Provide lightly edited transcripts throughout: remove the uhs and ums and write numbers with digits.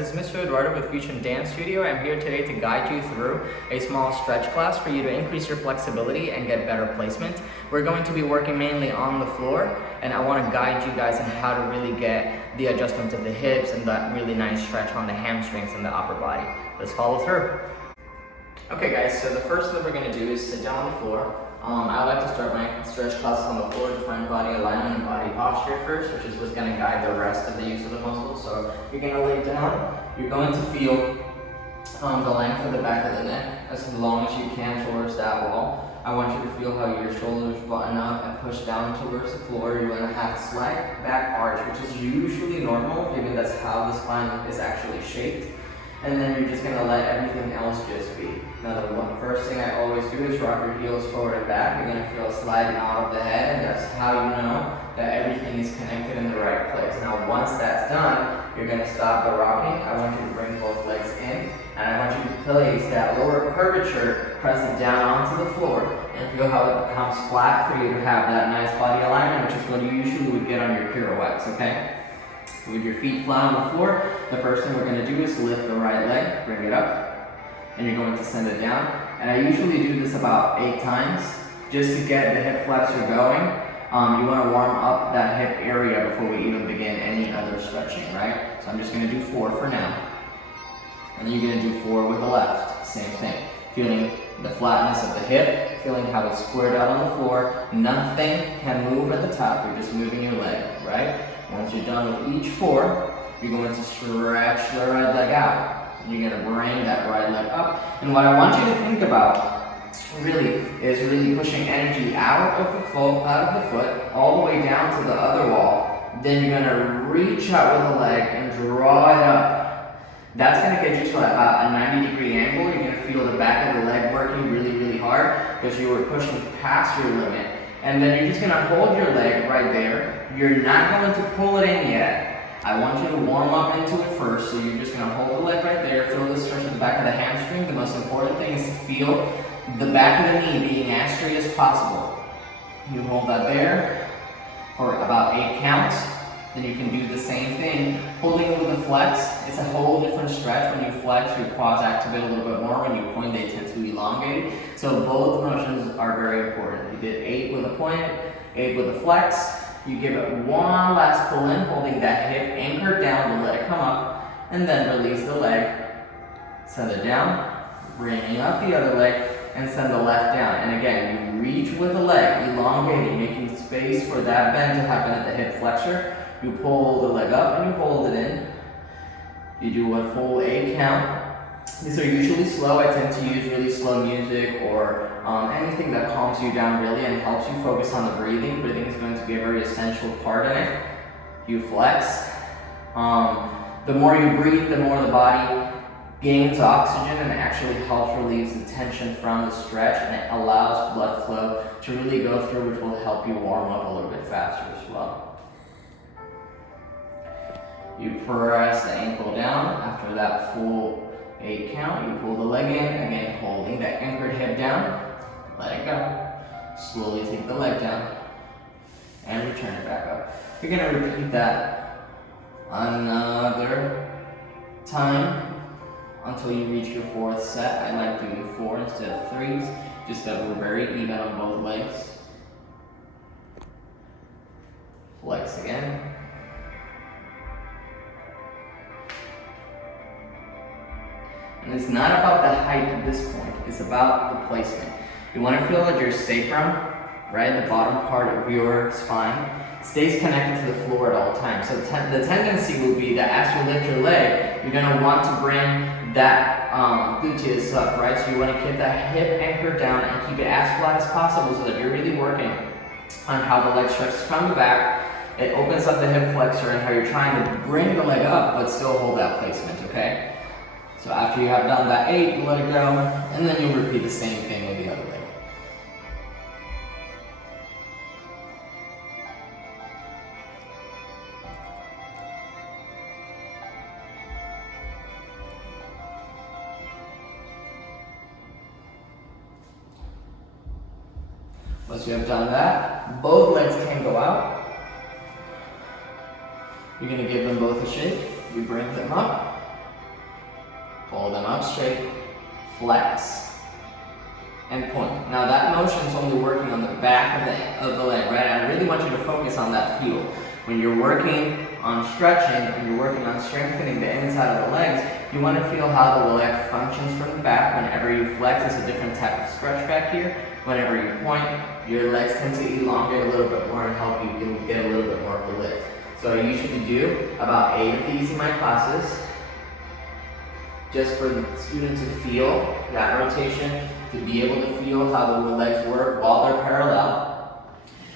this is Mr. Eduardo with Fusion Dance Studio. I'm here today to guide you through a small stretch class for you to increase your flexibility and get better placement. We're going to be working mainly on the floor, and I want to guide you guys on how to really get the adjustment of the hips and that really nice stretch on the hamstrings and the upper body. Let's follow through. Okay guys, so the first thing we're going to do is sit down on the floor. I like to start my stretch classes on the floor to find body alignment and body posture first, which is what's going to guide the rest of the use of the muscles. So you're going to lay down, you're going to feel the length of the back of the neck as long as you can towards that wall. I want you to feel how your shoulders button up and push down towards the floor. You're going to have a slight back arch, which is usually normal given that's how the spine is actually shaped. And then you're just going to let everything else just be. Now the first thing I always do is rock your heels forward and back. You're going to feel a sliding out of the head, and that's how you know that everything is connected in the right place. Now once that's done, you're going to stop the rocking. I want you to bring both legs in, and I want you to place that lower curvature, press it down onto the floor, and feel how it becomes flat for you to have that nice body alignment, which is what you usually would get on your pirouettes, okay? With your feet flat on the floor, the first thing we're going to do is lift the right leg, bring it up, and you're going to send it down. And I usually do this about 8 times, just to get the hip flexor going. You want to warm up that hip area before we even begin any other stretching, right? So I'm just going to do 4 for now. And then you're going to do 4 with the left, same thing. Feeling the flatness of the hip, feeling how it's squared out on the floor. Nothing can move at the top, you're just moving your leg, right? Once you're done with each 4, you're going to stretch the right leg out. You're going to bring that right leg up. And what I want you to think about is really pushing energy out of the foot, all the way down to the other wall. Then you're going to reach out with the leg and draw it up. That's going to get you to about a 90-degree angle. You're going to feel the back of the leg working really hard because you were pushing past your limit. And then you're just going to hold your leg right there. You're not going to pull it in yet. I want you to warm up into it first. So you're just going to hold the leg right there. Feel the stretch at the back of the hamstring. The most important thing is to feel the back of the knee being as straight as possible. You hold that there for about 8 counts. Then you can do the same thing, holding it with a flex. It's a whole different stretch. When you flex, your quads activate a little bit more. When you point, they tend to elongate. So both motions are very important. You did 8 with a point, 8 with a flex. You give it one last pull in, holding that hip anchored down to let it come up, and then release the leg. Send it down, bringing up the other leg, and send the left down. And again, you reach with the leg, elongating, making space for that bend to happen at the hip flexor. You pull the leg up and you hold it in. You do a full 8 count. These are usually slow. I tend to use really slow music or anything that calms you down really and helps you focus on the breathing. Breathing is going to be a very essential part in it. You flex. The more you breathe, the more the body gains oxygen, and it actually helps relieve the tension from the stretch, and it allows blood flow to really go through, which will help you warm up a little bit faster as well. You press the ankle down. After that full 8 count, you pull the leg in, again holding that anchored hip down. Let it go. Slowly take the leg down and return it back up. You're going to repeat that another time until you reach your 4th set. I like doing 4 instead of 3s, just that we're very even on both legs. Flex again. And it's not about the height at this point, it's about the placement. You want to feel that your sacrum, right, the bottom part of your spine, stays connected to the floor at all times. So the tendency will be that as you lift your leg, you're going to want to bring that gluteus up, right? So you want to keep that hip anchored down and keep it as flat as possible so that you're really working on how the leg stretches from the back. It opens up the hip flexor and how you're trying to bring the leg up but still hold that placement, okay? So after you have done that 8, you let it go, and then you repeat the same thing with the other leg. Once you have done that, both legs can go out. You're going to give them both a shake. You bring them up. Pull them up straight, flex, and point. Now that motion is only working on the back of the leg, right? I really want you to focus on that feel. When you're working on stretching and you're working on strengthening the inside of the legs, you want to feel how the leg functions from the back. Whenever you flex, it's a different type of stretch back here. Whenever you point, your legs tend to elongate a little bit more and help you get a little bit more of the lift. So I usually do about 8 of these in my classes, just for the student to feel that rotation, to be able to feel how the legs work while they're parallel.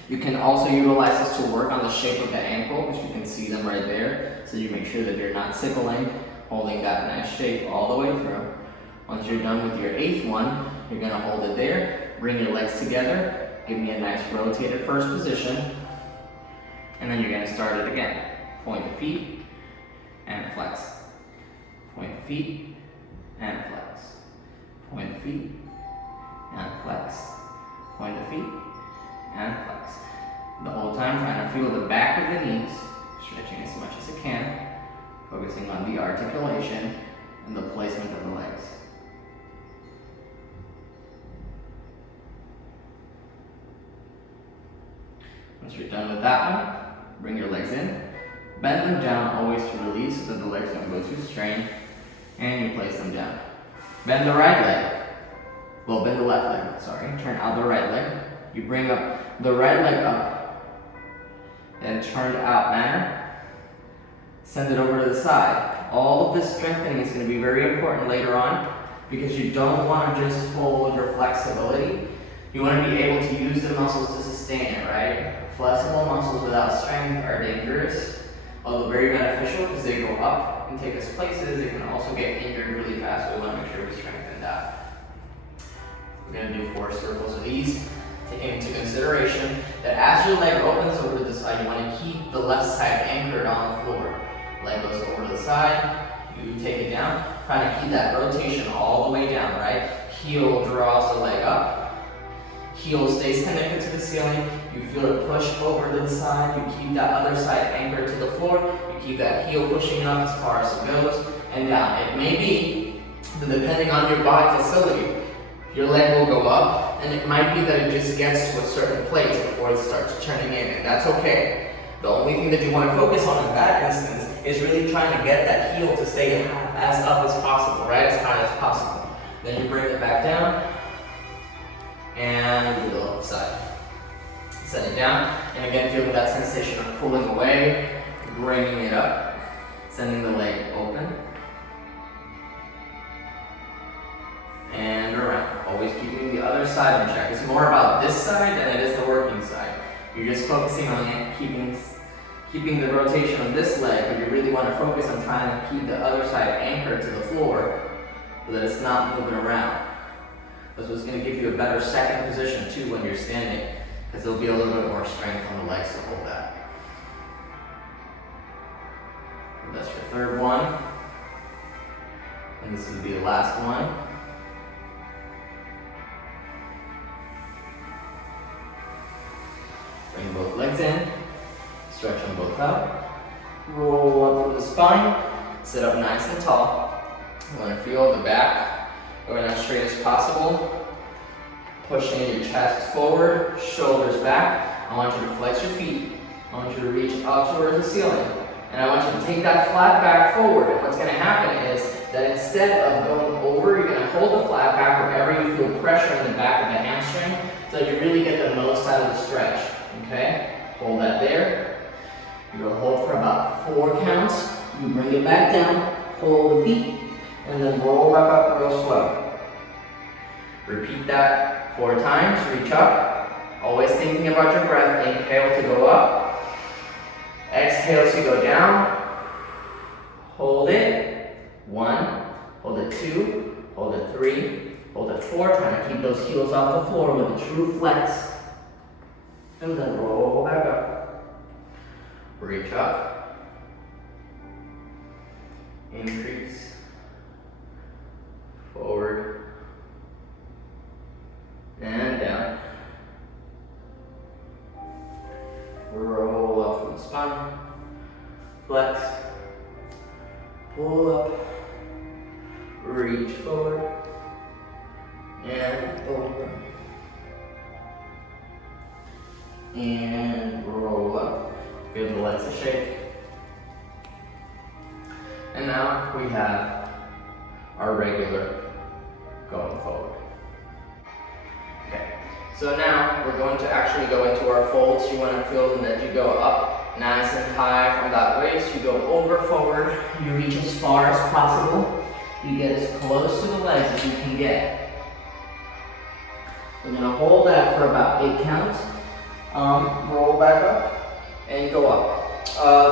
You can also utilize this to work on the shape of the ankle, which you can see them right there. So you make sure that you're not sickling, holding that nice shape all the way through. Once you're done with your 8th one, you're gonna hold it there, bring your legs together, give me a nice rotated first position, and then you're gonna start it again. Point the feet, and flex. Point the feet, and flex. Point the feet, and flex. Point the feet, and flex. The whole time trying to feel the back of the knees, stretching as much as I can, focusing on the articulation and the placement of the legs. Once you're done with that one, bring your legs in, bend them down always to release so that the legs don't go too strained, and you place them down. Bend the right leg, bend the left leg, sorry, turn out the right leg. You bring up the right leg up, then turn out manner, send it over to the side. All of this strengthening is going to be very important later on because you don't want to just hold your flexibility. You want to be able to use the muscles to sustain it, right? Flexible muscles without strength are dangerous, although very beneficial because they go up and take us places. They can also get injured really fast, so we want to make sure we strengthen that. We're going to do 4 circles of these, taking into consideration that as your leg opens over to the side, you want to keep the left side anchored on the floor. Leg goes over to the side, you take it down, trying to keep that rotation all the way down, right? Heel draws the leg up. Heel stays connected to the ceiling. You feel it push over to the side. You keep that other side anchored to the floor. You keep that heel pushing up as far as it goes and down. It may be that depending on your body facility, your leg will go up, and it might be that it just gets to a certain place before it starts turning in, and that's okay. The only thing that you want to focus on in that instance is really trying to get that heel to stay as up as possible, right? As high as possible. Then you bring it back down, and do the left side. Set it down, and again feel that sensation of pulling away, bringing it up, sending the leg open, and around. Always keeping the other side in check. It's more about this side than it is the working side. You're just focusing on keeping the rotation on this leg, but you really want to focus on trying to keep the other side anchored to the floor so that it's not moving around. This is going to give you a better second position too when you're standing, because there'll be a little bit more strength on the legs to hold that. And that's your 3rd one. And this will be the last one. Bring both legs in, stretch them both out, roll up through the spine, sit up nice and tall. You want to feel the back going as straight as possible, pushing your chest forward, shoulders back. I want you to flex your feet. I want you to reach up towards the ceiling. And I want you to take that flat back forward. And what's going to happen is that instead of going over, you're going to hold the flat back wherever you feel pressure in the back of the hamstring so that you really get the most out of the stretch. Okay? Hold that there. You're going to hold for about 4 counts. You bring it back down, hold the feet, and then roll back up real slow. Repeat that 4 times. Reach up. Always thinking about your breath. Inhale to go up. Exhale to go down. Hold it. 1. Hold it 2. Hold it 3. Hold it 4. Trying to keep those heels off the floor with a true flex. And then roll back up. Reach up. Increase. Forward. And down. Roll up from the spine. Flex. Pull up. reach forward, and over, and roll up. Give the legs a shake. And now we have our regular going forward. Okay, so now we're going to actually go into our folds. You want to feel that you go up nice and high from that waist. You go over forward. You reach as far as possible. You get as close to the legs as you can get. We're going to hold that for about 8 counts. Roll back up and go up.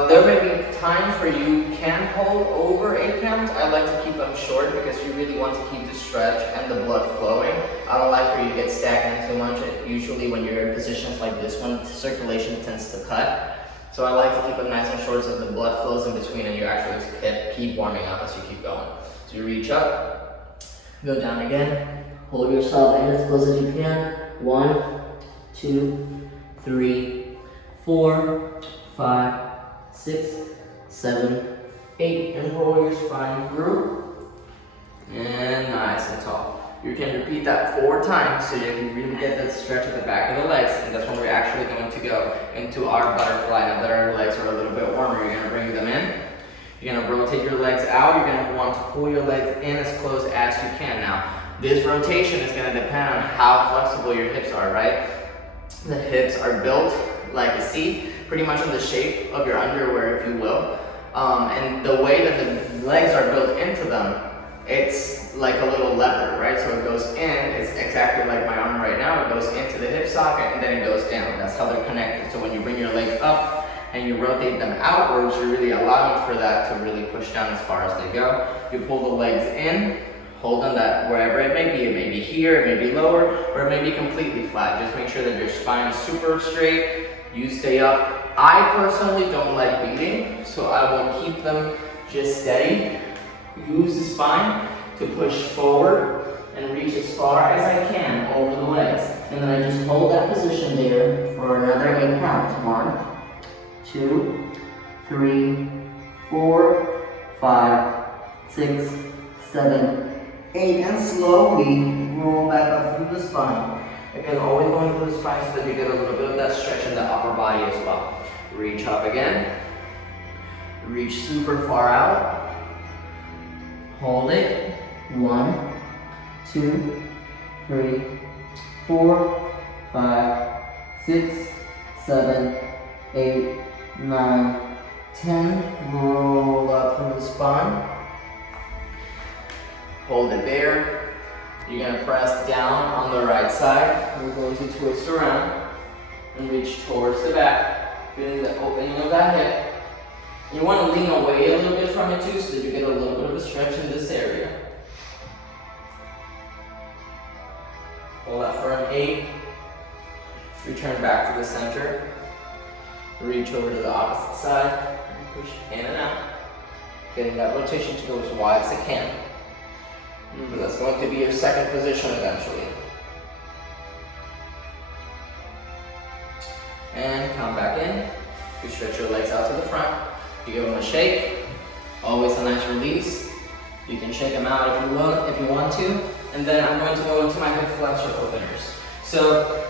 There may be times where you can hold over 8 counts. I like to keep them short because you really want to keep the stretch and the blood flowing. I don't like for you to get stagnant too much. Usually when you're in positions like this one, circulation tends to cut. So I like to keep them nice and short so the blood flows in between and you actually keep warming up as you keep going. So you reach up, go down again, hold yourself in as close as you can. 1, 2, 3, 4, 5, 6, 7, 8, and roll your spine through, and nice and tall. You can repeat that 4 times so you can really get that stretch at the back of the legs, and that's when we're actually going to go into our butterfly. Now that our legs are a little bit warmer, you're going to bring them in. You're going to rotate your legs out. You're going to want to pull your legs in as close as you can. Now, this rotation is going to depend on how flexible your hips are, right? The hips are built like a C, pretty much in the shape of your underwear, if you will. And the way that the legs are built into them, it's like a little lever, right? So it goes in, it's exactly like my arm right now, it goes into the hip socket and then it goes down. That's how they're connected. So when you bring your legs up and you rotate them outwards, you're really allowing for that to really push down as far as they go. You pull the legs in, hold on that wherever it may be here, it may be lower, or it may be completely flat. Just make sure that your spine is super straight, you stay up. I personally don't like beating, so I will keep them just steady. Use the spine to push forward and reach as far as I can over the legs. And then I just hold that position there for another 8 counts. 1, 2, 3, 4, 5, 6, 7, 8, and slowly roll back up through the spine. Again, always going through the spine so that you get a little bit of that stretch in the upper body as well. Reach up again. Reach super far out. Hold it. 1, 2, 3, 4, 5, 6, 7, 8, 9, 10. Roll up through the spine. Hold it there. You're going to press down on the right side. We're going to twist around and reach towards the back, feeling the opening of that hip. You want to lean away a little bit from it too so that you get a little bit of a stretch in this area. Hold that for an 8. Return back to the center. Reach over to the opposite side. Push in and out. Getting that rotation to go as wide as it can. Remember, that's going to be your second position eventually. And come back in. You stretch your legs out to the front. You give them a shake. Always a nice release. You can shake them out if you want to. And then I'm going to go into my hip flexor openers. So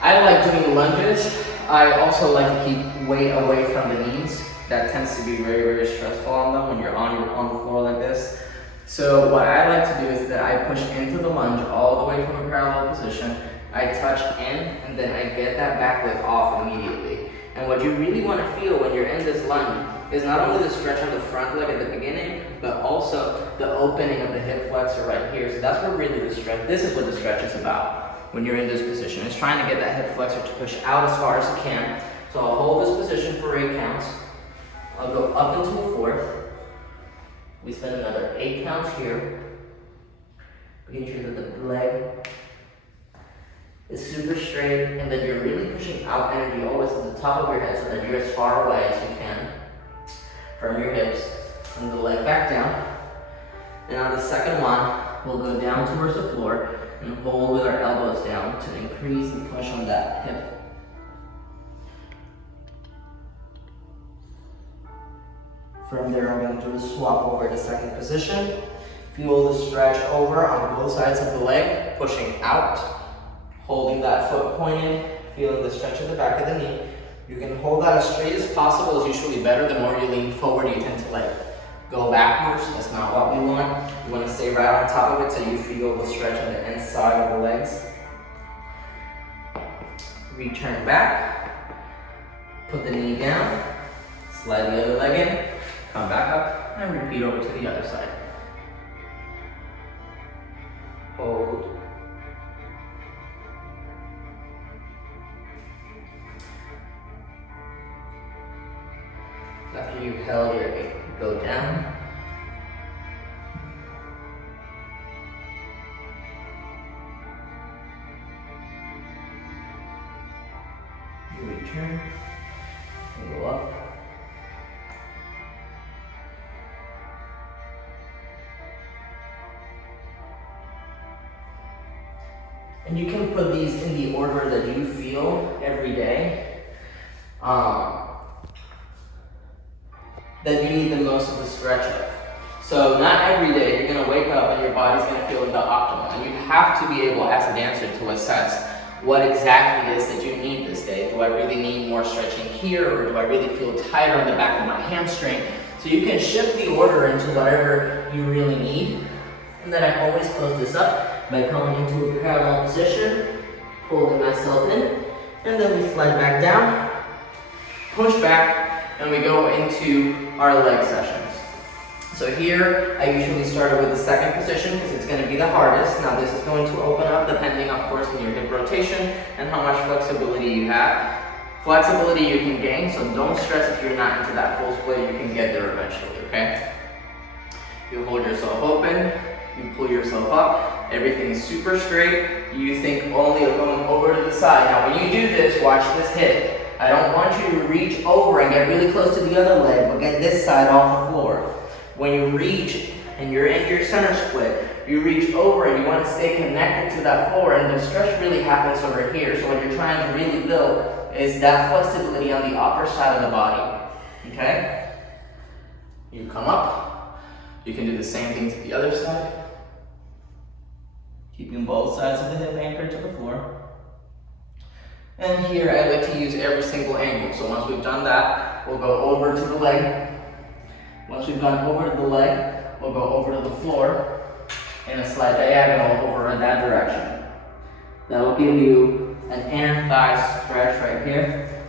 I like doing lunges. I also like to keep weight away from the knees. That tends to be very, very stressful on them when you're on the floor like this. So what I like to do is that I push into the lunge all the way from a parallel position. I touch in and then I get that back leg off immediately. And what you really want to feel when you're in this lunge is not only the stretch on the front leg at the beginning, but also the opening of the hip flexor right here. So that's where really the stretch, this is what the stretch is about when you're in this position. It's trying to get that hip flexor to push out as far as it can. So I'll hold this position for 8 counts. I'll go up into a 4th. We spend another 8 counts here. Making sure that the leg is super straight and that you're really pushing out energy always at the top of your head so that you're as far away as you can from your hips. And the leg back down. And on the second one, we'll go down towards the floor and hold with our elbows down to increase the push on that hip. From there, I'm going to swap over to second position. Feel the stretch over on both sides of the leg, pushing out, holding that foot pointed, feeling the stretch at the back of the knee. You can hold that as straight as possible, is usually better. The more you lean forward, you tend to like go backwards. That's not what we want. You want to stay right on top of it so you feel the stretch on the inside of the legs. Return back, put the knee down, slide the other leg in, come back up, and repeat over to the other side. Hold. After you've held your weight, go down. You return, and go up. And you can put these in the order that you feel every day. That you need the most of the stretch of. So not every day you're gonna wake up and your body's gonna feel the optimal. And you have to be able, as a dancer, to assess what exactly it is that you need this day. Do I really need more stretching here, or do I really feel tighter on the back of my hamstring? So you can shift the order into whatever you really need. And then I always close this up by coming into a parallel position, holding myself in, and then we slide back down, push back, and we go into our leg sessions. So here, I usually start with the second position because it's going to be the hardest. Now this is going to open up depending, of course, on your hip rotation and how much flexibility you have. Flexibility you can gain, so don't stress if you're not into that full split. You can get there eventually, okay? You hold yourself open, you pull yourself up, everything is super straight. You think only of going over to the side. Now when you do this, watch this hip. I don't want you to reach over and get really close to the other leg, but get this side off the floor. When you reach and you're in your center split, you reach over and you want to stay connected to that floor, and the stretch really happens over here. So what you're trying to really build is that flexibility on the upper side of the body, okay? You come up, you can do the same thing to the other side, keeping both sides of the hip anchored to the floor. And here I like to use every single angle. So once we've done that, we'll go over to the leg. Once we've gone over to the leg, we'll go over to the floor in a slight diagonal over in that direction. That will give you an inner thigh stretch right here.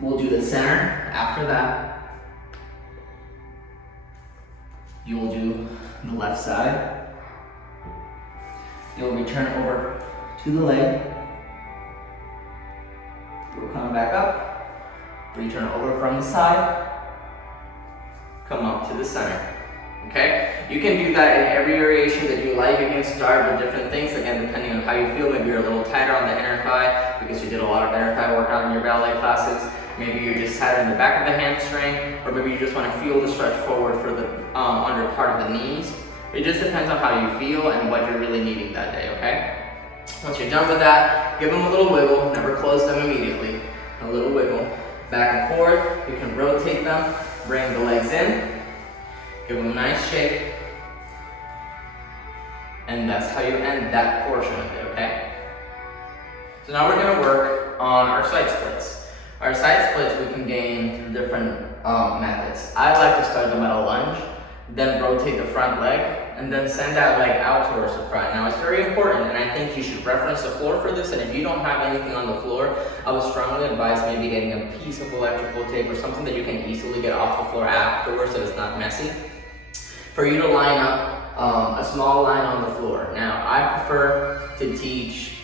We'll do the center. After that, you will do the left side. You'll return over to the leg. We'll come back up, return over from the side, come up to the center, okay? You can do that in every variation that you like. You can start with different things, again, depending on how you feel. Maybe you're a little tighter on the inner thigh because you did a lot of inner thigh workout in your ballet classes. Maybe you're just tighter in the back of the hamstring, or maybe you just want to feel the stretch forward for the under part of the knees. It just depends on how you feel and what you're really needing that day, okay? Once you're done with that, give them a little wiggle, never close them immediately. A little wiggle, back and forth. You can rotate them, bring the legs in, give them a nice shake, and that's how you end that portion of it, okay? So now we're gonna work on our side splits. Our side splits we can gain through different methods. I like to start them at a lunge, then rotate the front leg, and then send that leg out towards the front. Now it's very important, and I think you should reference the floor for this, and if you don't have anything on the floor, I would strongly advise maybe getting a piece of electrical tape or something that you can easily get off the floor afterwards so it's not messy, for you to line up a small line on the floor. Now I prefer to teach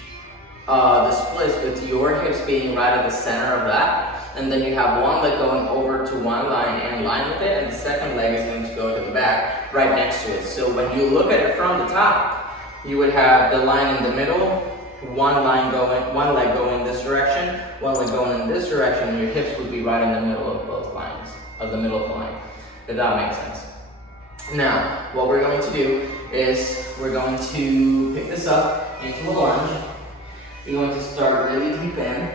the splits with your hips being right at the center of that, and then you have one leg going over to one line and line with it, and the second leg is going to go to the back right next to it. So when you look at it from the top, you would have the line in the middle, one leg going this direction, one leg going in this direction, and your hips would be right in the middle of both lines, of the middle of the line, if that makes sense. Now, what we're going to do is we're going to pick this up into a lunge. You're going to start really deep in.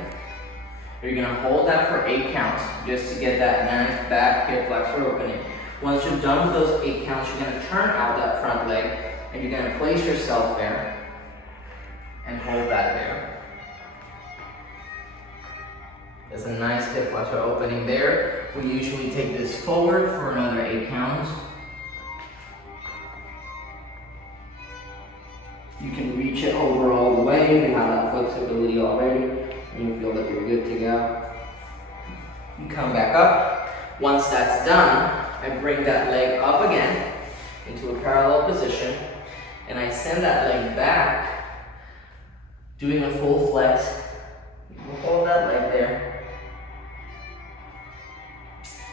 You're going to hold that for 8 counts just to get that nice back hip flexor opening. Once you're done with those 8 counts, you're going to turn out that front leg and you're going to place yourself there and hold that there. There's a nice hip flexor opening there. We usually take this forward for another 8 counts. You can reach it over all the way if you have that flexibility already and you feel that you're good to go. You come back up. Once that's done, I bring that leg up again into a parallel position and I send that leg back, doing a full flex. Hold that leg there.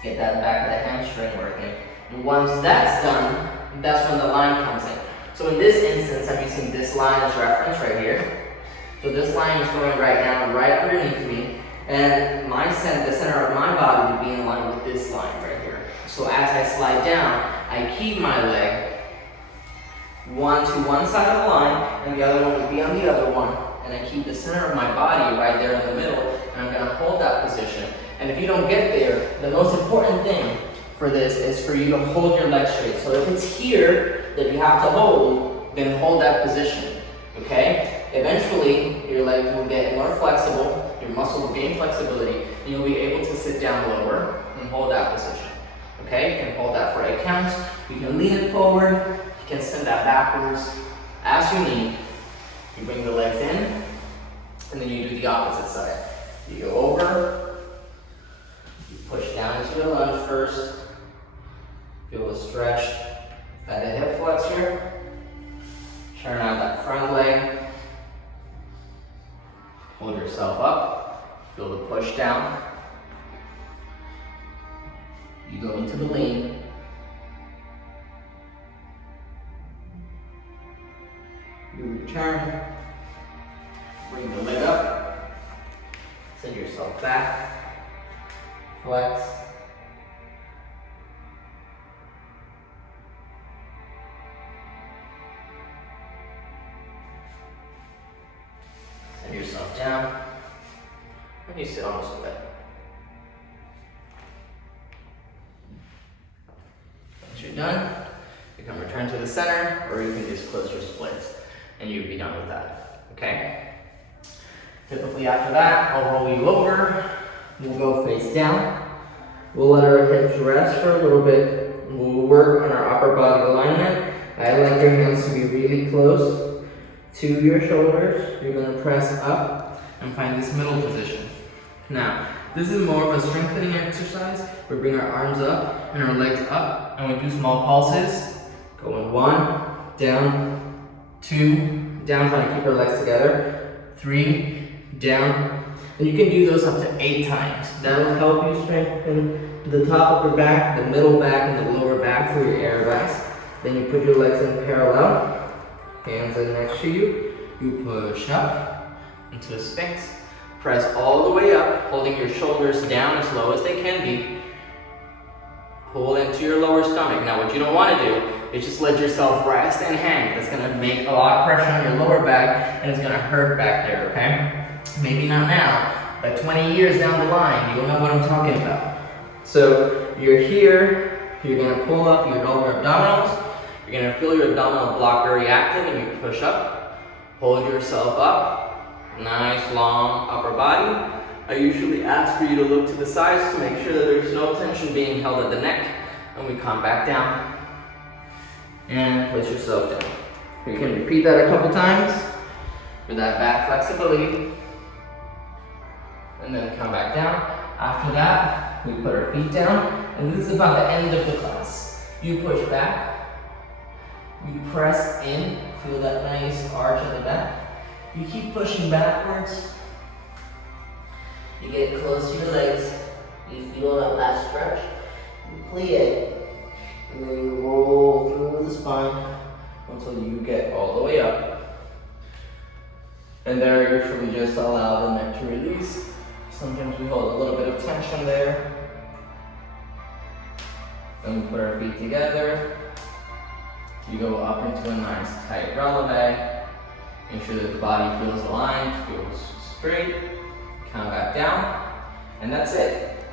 Get that back of the hamstring working. And once that's done, that's when the line comes in. So in this instance, I'm using this line as reference right here. So this line is going right now, right underneath me, and the center of my body would be in line with this line right here. So as I slide down, I keep my leg one to one side of the line, and the other one would be on the other one. And I keep the center of my body right there in the middle, and I'm gonna hold that position. And if you don't get there, the most important thing for this is for you to hold your leg straight. So if it's here that you have to hold, then hold that position, okay? Eventually, your legs will get more flexible, your muscle will gain flexibility, and you'll be able to sit down lower and hold that position, okay? You can hold that for 8 counts. You can lean it forward, you can send that backwards as you need. You bring the legs in, and then you do the opposite side. You go over, you push down into your lunge first, feel the stretch at the hip flexor, turn out that front leg, hold yourself up, feel the push down, you go into the lean, you return, bring the leg up, send yourself back, flex, send yourself down, and you sit on this bed. Once you're done, you can return to the center, or you can just close your splits, and you'd be done with that, okay? Typically after that, I'll roll you over, we'll go face down, we'll let our hips rest for a little bit, we'll work on our upper body alignment. I like your hands to be really close to your shoulders. You're going to press up and find this middle position. Now, this is more of a strengthening exercise. We bring our arms up and our legs up, and we do small pulses. Going 1, down, 2, down, trying to keep our legs together, 3, down. And you can do those up to 8 times. That'll help you strengthen the top of your back, the middle back, and the lower back for your air rest. Then you put your legs in parallel, hands in next to you. You push up into a Sphinx. Press all the way up, holding your shoulders down as low as they can be. Pull into your lower stomach. Now what you don't want to do is just let yourself rest and hang. That's going to make a lot of pressure on your lower back, and it's going to hurt back there, okay? Maybe not now, but 20 years down the line, you'll know what I'm talking about. So you're here, you're going to pull up your lower abdominals, you're going to feel your abdominal block very active, and you push up, hold yourself up. Nice long upper body. I usually ask for you to look to the sides to make sure that there's no tension being held at the neck, and we come back down and place yourself down. You can repeat that a couple times for that back flexibility, and then come back down. After that, we put our feet down, and this is about the end of the class. You push back, you press in, feel that nice arch at the back. You keep pushing backwards. You get close to your legs. You feel that last stretch. You plie, and then you roll through the spine until you get all the way up. And there, usually just allow the neck to release. Sometimes we hold a little bit of tension there. Then we put our feet together. You go up into a nice tight releve. Make sure that the body feels aligned, feels straight. Come back down, and that's it.